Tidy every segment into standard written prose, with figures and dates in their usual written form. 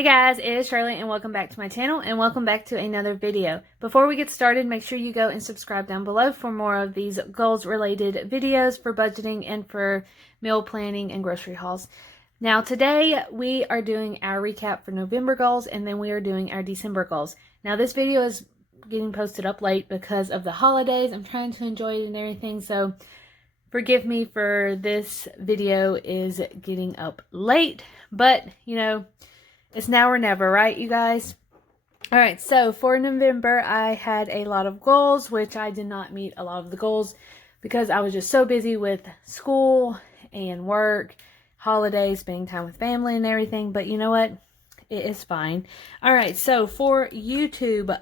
Hey guys, it is Shirley and welcome back to my channel and welcome back to another video. Before we get started, make sure you go and subscribe down below for more of these goals related videos for budgeting and for meal planning and grocery hauls. Now today we are doing our recap for November goals and then we are doing our December goals. Now this video is getting posted up late because of the holidays. I'm trying to enjoy it and everything, so forgive me for this video is getting up late, but you know, it's now or never, right, you guys? All right, so for November, I had a lot of goals, which I did not meet a lot of the goals because I was just so busy with school and work, holidays, spending time with family and everything. But you know what? It is fine. All right, so for YouTube,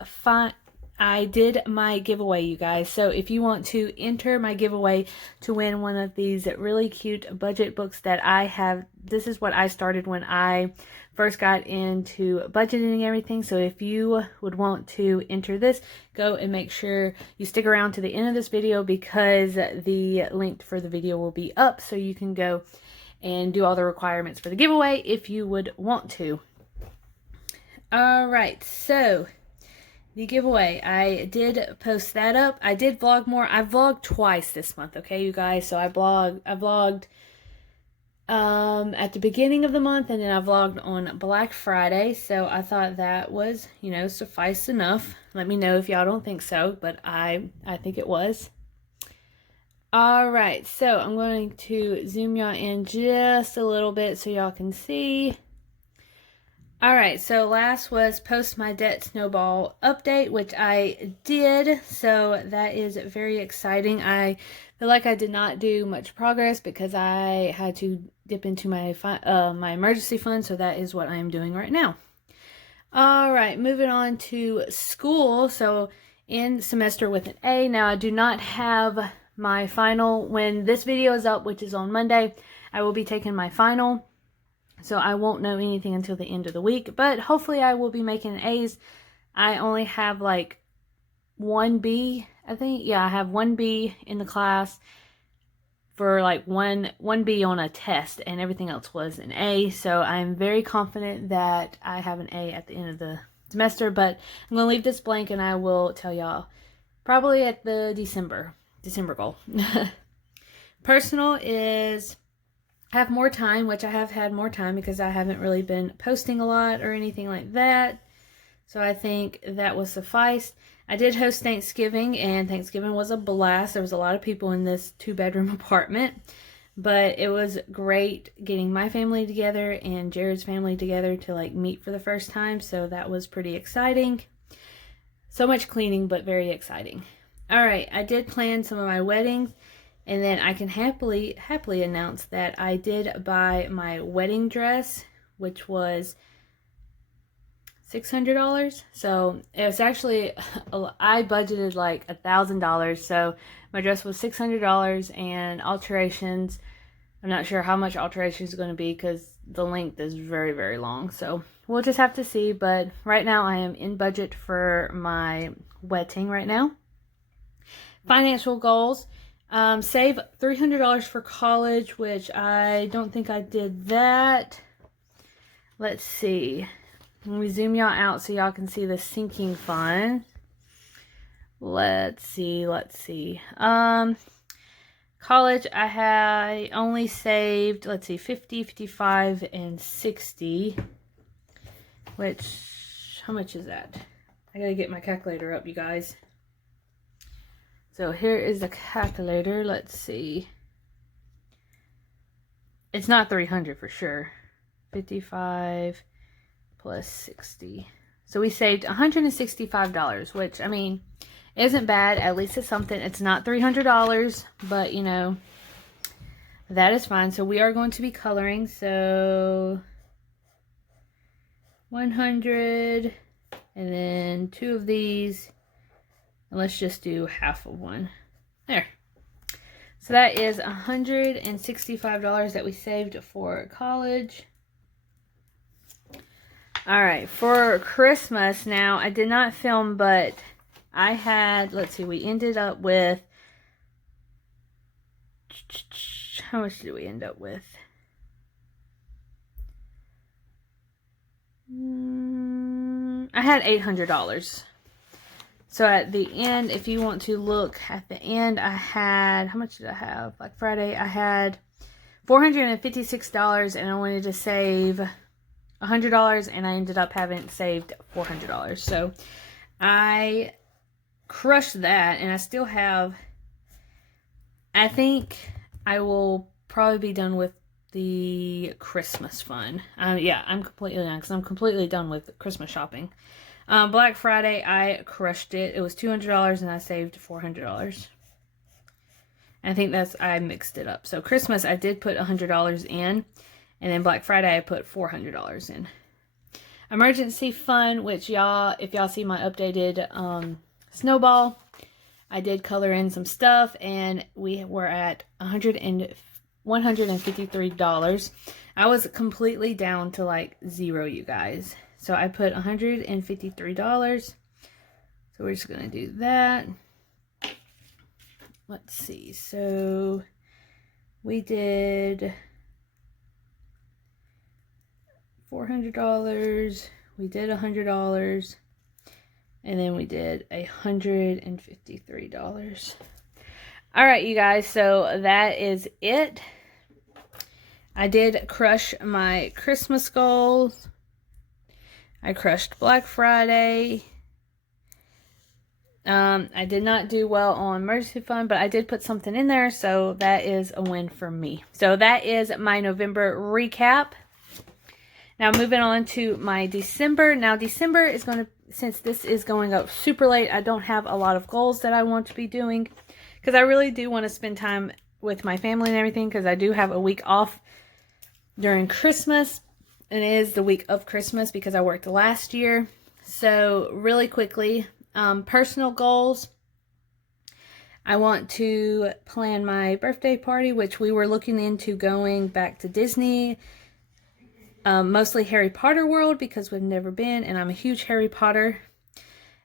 I did my giveaway, you guys. So if you want to enter my giveaway to win one of these really cute budget books that I have, this is what I started when I first got into budgeting and everything. So if you would want to enter this, go and make sure you stick around to the end of this video because the link for the video will be up so you can go and do all the requirements for the giveaway if you would want to. All right, so the giveaway, I did post that up. I did vlog more. I vlogged twice this month, okay, you guys? So I vlogged at the beginning of the month, and then I vlogged on Black Friday. So I thought that was, you know, suffice enough. Let me know if y'all don't think so, but I think it was. All right, so I'm going to zoom y'all in just a little bit so y'all can see. All right, so last was post my debt snowball update, which I did, so that is very exciting. I feel like I did not do much progress because I had to dip into my my emergency fund, so that is what I am doing right now. All right, moving on to school. So in semester with an A. Now I do not have my final. When this video is up, which is on Monday, I will be taking my final. So I won't know anything until the end of the week, but hopefully I will be making A's. I only have like 1B, I think. Yeah, I have 1B in the class for like 1B on a test, and everything else was an A. So I'm very confident that I have an A at the end of the semester, but I'm going to leave this blank and I will tell y'all probably at the December goal. Personal is have more time, which I have had more time because I haven't really been posting a lot or anything like that. So I think that will suffice. I did host Thanksgiving, and Thanksgiving was a blast. There was a lot of people in this 2-bedroom apartment, but it was great getting my family together and Jared's family together to like meet for the first time. So that was pretty exciting. So much cleaning, but very exciting. All right, I did plan some of my weddings. And then I can happily announce that I did buy my wedding dress, which was $600. So it was actually, I budgeted like $1,000. So my dress was $600 and alterations. I'm not sure how much alterations is going to be because the length is very, very long. So we'll just have to see. But right now I am in budget for my wedding right now. Financial goals. Save $300 for college, which I don't think I did that. Let's see. Let me zoom y'all out so y'all can see the sinking fund. Let's see. College, I only saved, let's see, 50, 55, and 60. Which, how much is that? I gotta get my calculator up, you guys. So here is the calculator. Let's see. It's not 300 for sure. 55 plus 60. So we saved $165, which, I mean, isn't bad. At least it's something. It's not $300, but, you know, that is fine. So we are going to be coloring. So 100 and then 2 of these. And let's just do half of one. There. So that is $165 that we saved for college. All right, for Christmas now, I did not film, but I had, let's see, we ended up with, how much did we end up with? I had $800. So at the end, if you want to look at the end, I had, how much did I have? Black Friday, I had $456 and I wanted to save $100 and I ended up having saved $400. So I crushed that and I still have, I think I will probably be done with the Christmas fun. Yeah, I'm completely done because I'm completely done with Christmas shopping. Black Friday, I crushed it. It was $200 and I saved $400. I think I mixed it up. So Christmas, I did put $100 in. And then Black Friday, I put $400 in. Emergency fund, which y'all, if y'all see my updated snowball, I did color in some stuff. And we were at $153. I was completely down to like zero, you guys. So I put $153. So we're just going to do that. Let's see. So we did $400. We did $100. And then we did $153. All right, you guys. So that is it. I did crush my Christmas goals. I crushed Black Friday. I did not do well on emergency fund, but I did put something in there, so that is a win for me. So that is my November recap. Now moving on to my December. Now December is going to, since this is going up super late, I don't have a lot of goals that I want to be doing because I really do want to spend time with my family and everything because I do have a week off during Christmas. And it is the week of Christmas because I worked last year. So really quickly, personal goals. I want to plan my birthday party, which we were looking into going back to Disney. Mostly Harry Potter World because we've never been and I'm a huge Harry Potter.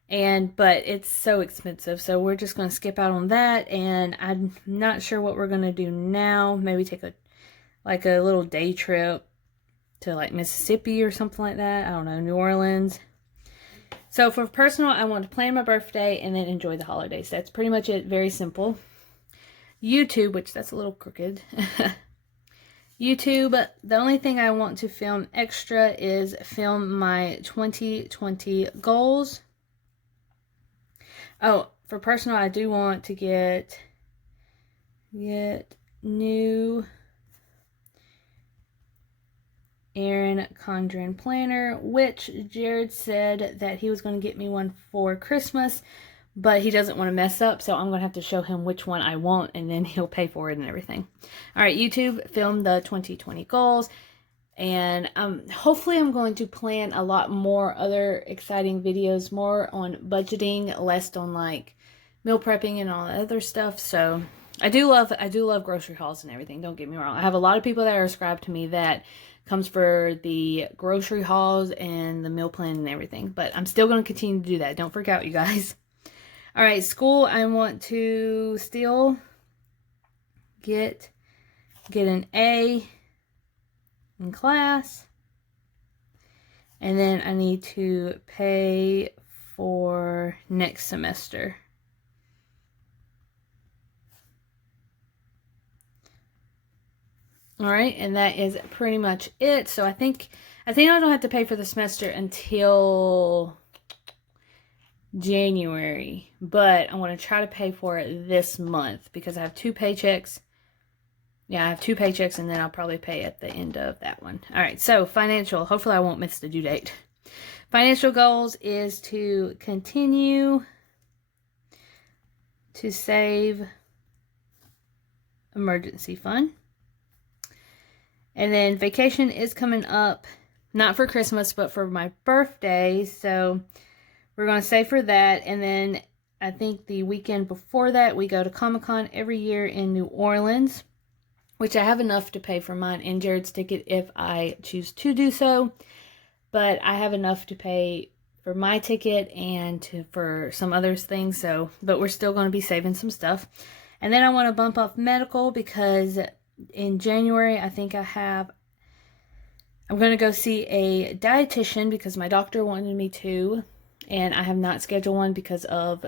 But it's so expensive. So we're just going to skip out on that. And I'm not sure what we're going to do now. Maybe take a little day trip to like Mississippi or something like that. I don't know, New Orleans. So for personal, I want to plan my birthday and then enjoy the holidays. That's pretty much it. Very simple. YouTube, which that's a little crooked. YouTube, the only thing I want to film extra is film my 2020 goals. Oh, for personal, I do want to get new Erin Condren planner, which Jared said that he was going to get me one for Christmas, but he doesn't want to mess up, so I'm going to have to show him which one I want, and then he'll pay for it and everything. All right, YouTube, film the 2020 goals, and hopefully I'm going to plan a lot more other exciting videos, more on budgeting, less on like meal prepping and all that other stuff. So I do love grocery hauls and everything, don't get me wrong. I have a lot of people that are subscribed to me that comes for the grocery hauls and the meal plan and everything. But I'm still going to continue to do that. Don't freak out, you guys. All right, school. I want to still get an A in class. And then I need to pay for next semester. All right, and that is pretty much it. So I think I don't have to pay for the semester until January, but I want to try to pay for it this month because I have 2 paychecks. Yeah, I have 2 paychecks, and then I'll probably pay at the end of that one. All right, so financial. Hopefully I won't miss the due date. Financial goals is to continue to save emergency fund. And then vacation is coming up, not for Christmas, but for my birthday. So we're going to save for that. And then I think the weekend before that, we go to Comic-Con every year in New Orleans, which I have enough to pay for mine and Jared's ticket if I choose to do so. But I have enough to pay for my ticket and for some other things. So, but we're still going to be saving some stuff. And then I want to bump up medical because in January, I think I have I'm going to go see a dietitian because my doctor wanted me to, and I have not scheduled one because of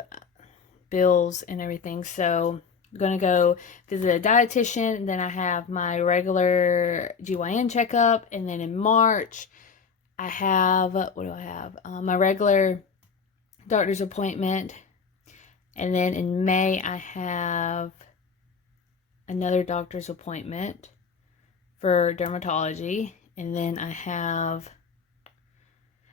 bills and everything. So I'm going to go visit a dietitian, and then I have my regular GYN checkup, and then in March I have, what do I have? My regular doctor's appointment, and then in May I have another doctor's appointment for dermatology, and then I have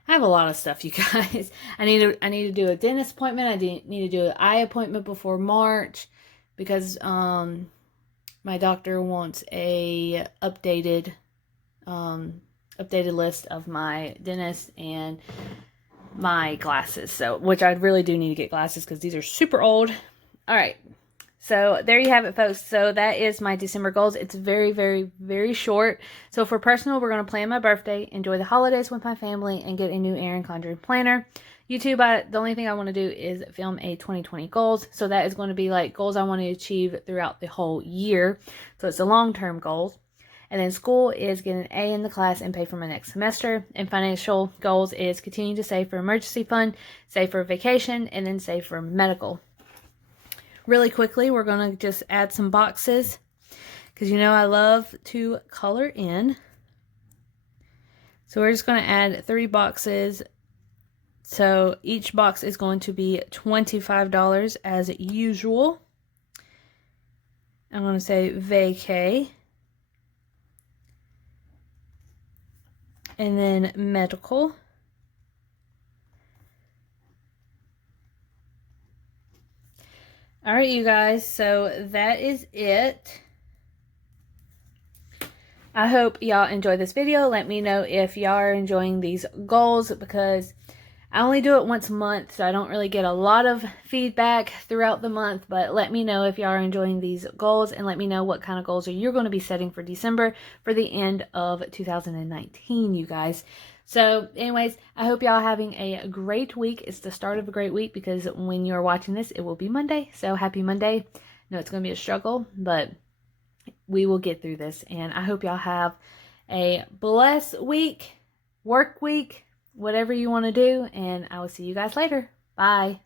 a lot of stuff, you guys. I need to do a dentist appointment. I need to do an eye appointment before March because my doctor wants a updated list of my dentist and my glasses. So, which I really do need to get glasses because these are super old. All right. So there you have it, folks. So that is my December goals. It's very, very, very short. So for personal, we're going to plan my birthday, enjoy the holidays with my family, and get a new Erin Condren planner. YouTube, the only thing I want to do is film a 2020 goals. So that is going to be like goals I want to achieve throughout the whole year. So it's a long-term goals. And then school is get an A in the class and pay for my next semester. And financial goals is continue to save for emergency fund, save for vacation, and then save for medical. Really quickly, we're going to just add some boxes because you know I love to color in. So we're just going to add 3 boxes. So each box is going to be $25 as usual. I'm going to say vacay. And then medical. All right, you guys, so that is it. I hope y'all enjoyed this video. Let me know if y'all are enjoying these goals because I only do it once a month, so I don't really get a lot of feedback throughout the month, but let me know if y'all are enjoying these goals and let me know what kind of goals you're going to be setting for December for the end of 2019, you guys. So anyways, I hope y'all having a great week. It's the start of a great week because when you're watching this, it will be Monday. So happy Monday. I know it's going to be a struggle, but we will get through this. And I hope y'all have a blessed week, work week, whatever you want to do. And I will see you guys later. Bye.